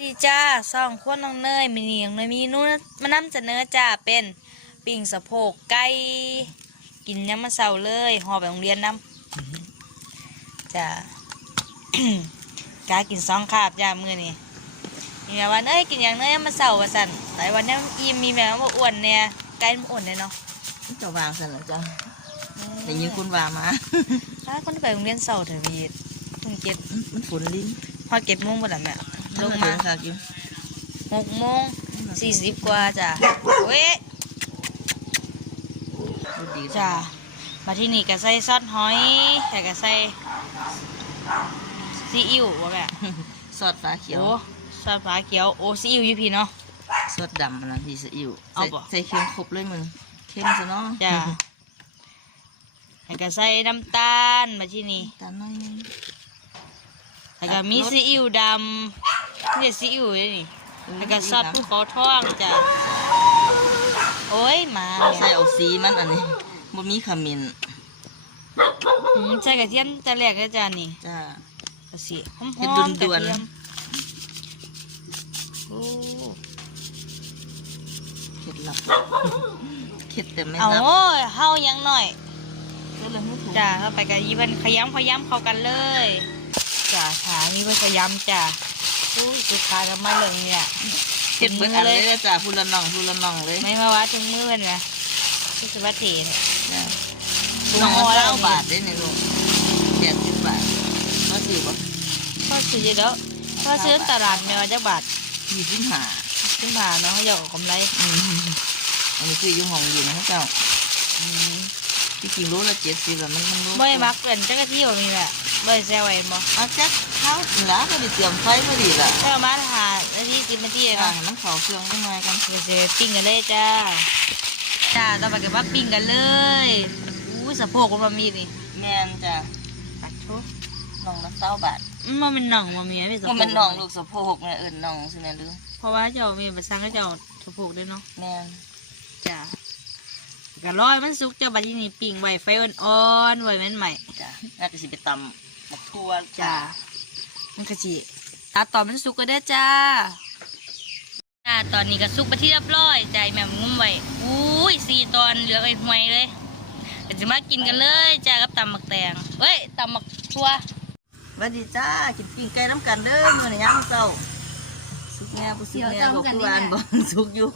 ดีจ้าสองคนน้องเนยมีเนียงเนยมีนู่นมานำเสนอจ้าเป็นปิ่งสะโพกไก่กินยังมาเสาเลยห่อไปโรงเรียนน้ำจ้ากากินสองคาบจ้ามือนี่มีแม่ว่าเนยกินอย่างเนยยังมาเสาว่าสั่นแต่วันนี้อิ่มมีแม่ว่าอ้วนเนี่ยไก่มันอ้วนเนี่ยเนาะจะวางสันหรอจ๊ะแต่ยิงคุณว่ามาถ้าคนไปโรงเรียนเสาเถอะพี่เพิ่งเจ็ดมันฝนลิ้นพอเก็บโมงหมดแล้วแม่ ลงมาค่ะกินหกโมงสี่สิบกว่าจ้ะเว้ยดูดีจ้ะมาที่นี่ก็ใส่ซอสหอยแต่ก็ใส่ซีอิ๊วว่าแบบซอสฟ้าเขียวโอ้ซอสฟ้าเขียวโอ้ซีอิ๊วอยี่พี่เนาะซอสดำอันนั้นที่ซีอิ๊วเอาใส่บ่ใส่เค็มครบเลยมึงเค็มซะเนาะจ้ะแล้วก็ใส่น้ำตาลมาที่นี่ตาลน้อยนึงแล้วก็มีซีอิ๊วดำ นี่ซีอิ๊วเลยนี่แล้วก็ซอสภูเขาทองจ้ะโอ้ยหมาใส่เอาสีมันอันนี้บ่มีขมิ้นอืมใส่กระเทียมแต่แรกเลยจ้ะนี่จ้ากระสีหอมๆเฮ็ดกระด่วนๆเทียมโอ้เคล็ดลับเคล็ดแต่ไม่เอาลับโอ้ยเฮายังหน่อยก็เลยไม่ถูกจ้าเข้าไปกับยีเพิ่นขยำขยำเข้ากันเลยจ้าขานี่เพิ่นขยำจ้า อุ้ยสุดท้ายก็มาเลยเนี่ยเฮ็ดเบิดอันเลยนะจ้าพูละน่องพูละน่องเลยไม่มาว่าถึงมือเพิ่นนะรู้สึกว่าเทเนี่ยจ้าน่องละเก้าบาทได้เนี่ยลูกแปดสิบบาทก็สิบ่พ่อซื้อเยอะเด้อพ่อซื้อตลาดแม่ว่าจักบาทยี่สิบห้าขึ้นมาเนาะเขาอยากเอากำไรอืมอันนี้คืออยุ่งของยินนะเจ้าอืมที่จริงรู้ละเจ็ดสิบแบบมันมันรู้บ่ได้มักเกินจักกะที่บ่มีแม่บ่ได้แซวไว้บ่เอาจัก ข้าวหลาก็ได้เตรียมไฟมาดีละถ้าเอามาหานาที10นาทีอ่าเนาะให้มันเข่าเครื่องได้ไหมกันเดี๋ยวจะปิ้งกันเลยจ้า จ้าต่อไปก็มาปิ้งกันเลยอู้สะโพกมันมามีนี่แม่นจ้ะตัดทุกน่องละเก้าบาทมันเป็นหน่องมามีไม่สะโพมันกเป็นน่องลูกสะโพกไงเอิญน่องสิแม่ลือเพราะว่าเจ้ามีภาษาก็เจ้าสะโพกด้วยเนาะแม่นจ้าก็ร้อยมันสุกเจ้าบัดนี้นี่ปิ้งไว้ไฟอ่อนๆไว้แม่นใหม่จ้ะน่าจะสิไปตำบักทั่วจ้า มันก็จีตัดต่อมันสุกก็ได้จ้าจ้าตอนนี้ก็สุกไปที่เรียบร้อยใจแม่งุ้มไว้อุ้ยสี่ตอนเหลือไอ้ห่วยเลยก็จะมากินกันเลยจ้ากับตำหมักแตงเฮ้ยตำหมักทั่วสวัสดีจ้ากินปิ้งไก่น้ำกันเด้อมื้อนี้ยามเช้าสุกแน่ผู้สุกแน่บอกผู้อ่านบอกสุกอยู่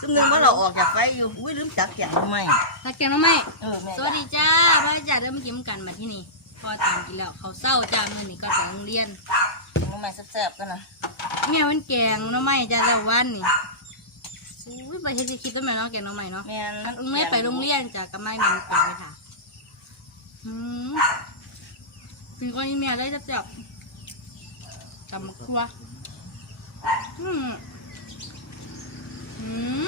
ซุมหนึงว่าเราออกจากไฟอยู่ อุ้ยลืมจักอย่างทำไมตักแกงน้ำไหมเออแม่สวัสดีจ้าพ่อจ่าเริ่มกินกันมาที่นี่ พอตามกินแล้วเขาวเศร้าจ้ามื่อนี้ก็ไปโรงเรียนทำไมแซ่บๆกันนะเมียมันแกงน้ำไหมจ้าแล้ววันนี่อุ้ยไปเฮ็ดสิคิดต้นไม้เนาะแกงน้ำไหมเนาะแม่นมันลุงแม่ไปโรงเรียนจ้ากับไม่มันแกงเลยค่ะอืมเป็นก้อนนี้แม่ได้จับจับจำมะครัวอืมอืม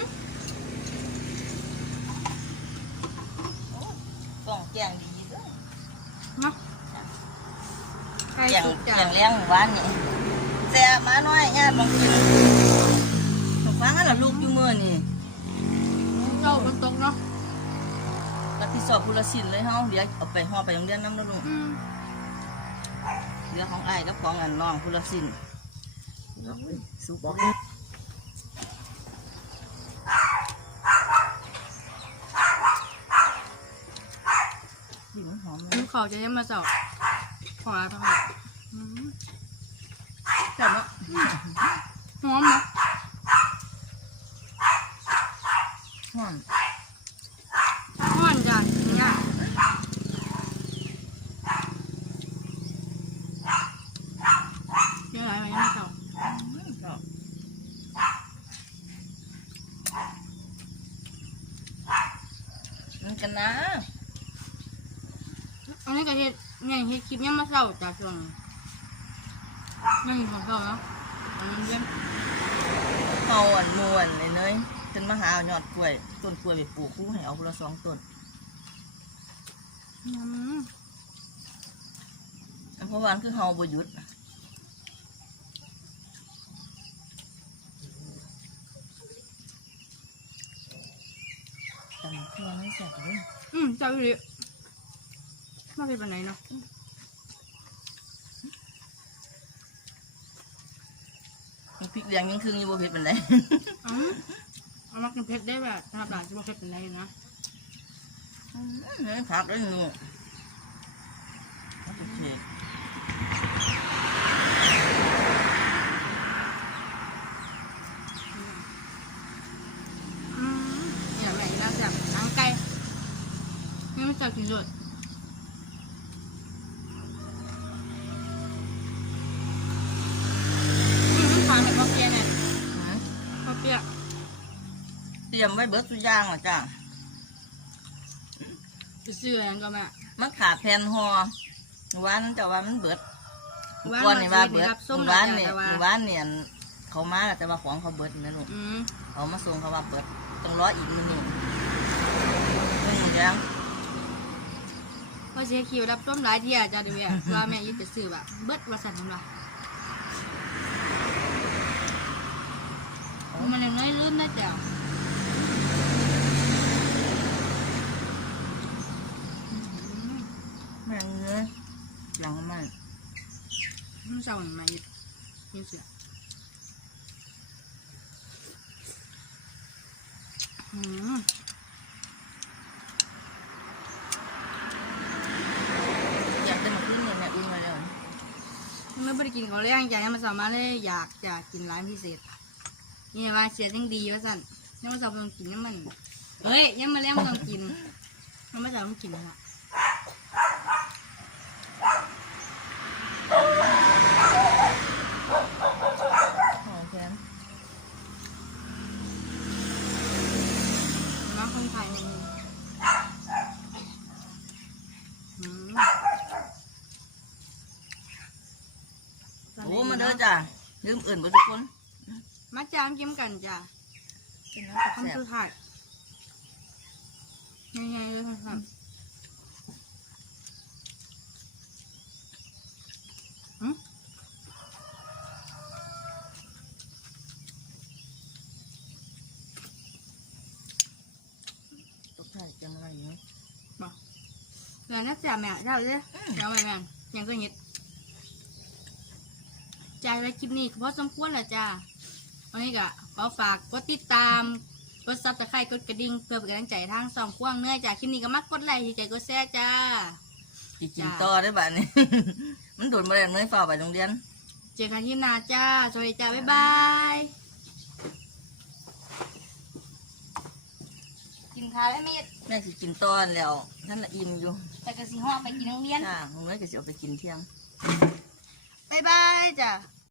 ต้องแกงดีๆ เด้อเนาะไก่แกงสุกแกจ้างเลี้ยงหมู่บ้านนี่แซ่บมาหน่อยญาติบางกินฟังกันล่ะลูกอยู่มื้อนี่เจ้ามันตกเนาะรับผิดชอบผู้ละสิ้นเลยเฮาเดี๋ยวเอาไปห่อไปโรงเรียนนำเนาะลูกอืมเรื่องของอ้ายกับของอันน้องผู้ละสิ้นสุกบอกกินมันหอม เขาจะยังมาเจ้าขออะไรางอืมแต่เนาหอมนะหอมหอมจ้ะเนี่ยเดี๋ยวอะไรมยังไม่เจ้ามันกันนะ อันนี้ก็เฮ็ดเนี่ยเฮ็ด คลิปยังมาเจ้าจากช่วงนั่งของเจ้าเนาะอันนั้นเรื่องเฮาอันนวลเลยเนยจนมาหาเอายอดกล้วยต้นกล้วยไปปลูกคู่ให้เอาคนละสองต้นอืมเพราะว่าคือเฮาบ่หยุดตำเครื่องไม่แซ่บเลย อืมเจ้าอยู่ดิมาเป็นปันไหนเนาะ มันอืมเเจ้าผ็ดอยู่ดิเนาะมาเป็นปันไหนเนาะอืมพริกแดงยังครึ่งอยู่บ่เผ็ดปานใด อืมเอามากินเผ็ดได้แบบสำหรับหลานที่บ่เผ็ดเป็นไรนะอืมผักด้วยหนูโอเคอืมเนี่ยแม่น่าจะหนังไก่นี่มันจะกินสด รียมไว้เบิดทุกอย่างอะจ้ะจะซื้ออะไรก็แม่มันขาดแผ่นห่อหวานแต่ว่ามันเบิดหวานก่อนนี่ว่าเบิดรับส้มหวานหน่เนี่อยยแต่ว่าหวานเนี่ยเขามาแล้วแต่ว่าของเขาเบิดนะลูกอืมเขามาส่งเขาว่าเบิดต้องรออีกมื้อหนึงเพิ่งเดี๋ยวพอเสียคิวรับส้มหลายเที่ยจ้าเดี๋ยวแม่ว่าแม่ยึดจะซื้อแบบเบิดว่าสั่นมันว่ามันยังน้อยลืมนะแจ๋ว แม่ งเนื้อหลังมันมันเศร้าหน่อยมายึดยินเสียอืมอยากได้มาขึ้นเนี่ยแม่อุ้ยมาแล้วไม่ได้กินเขาเลี้ยงใจมันสามารถเลยอยากจะกินร้านพิเศษนี่ว่าเสียยังดีว่าสั่นยังมาสอบต้องกินยังมันเฮ้ยยังมาเลี้ยงต้องกินยังมาสอบต้องกินละ ของแทน น้ำคนไทยในมืออืม โอ้มาเด้อจ้ะลืมเอื่นบ่ทุกคนมาจามกินกันจ้ะเป็นน้ำแซ่คำบสุดท้ายง่ายๆเลยครับอืมตกใจจังอะไรอยู่บอกเดี๋ยวนี้จ่าแม่เจ้าเลยเดี๋ยวแม่แม่ยังก็เห็ด จ่ายไว้คลิปนี้ก็พอสมควรแหละจ้าวันนี้ก็ขอฝากกดติดตามกดซับสไครต์กดกระดิ่งเพื่อเป็นกำลังใจทางสองกว้างเนื้อจากคลิปนี้ก็มักกดไลค์ที่ใจกดแชร์จ้าสิกินจ้ะต่อได้อบัดนี้ มันโดนมาแล้วเนยฝ่าไปโรงเรียน เจอกันที่หนาจ้า สวัสดีจ้า บ๊ายบาย กินข้าวแล้วมีดแม่สิกินต่อแล้วท่านละอิ่มอยู่แต่กระสีห้อไปกินโรงเรียนจ้าผมเลยก็สิเอาไปกินเที่ยง บ๊ายบายจ้า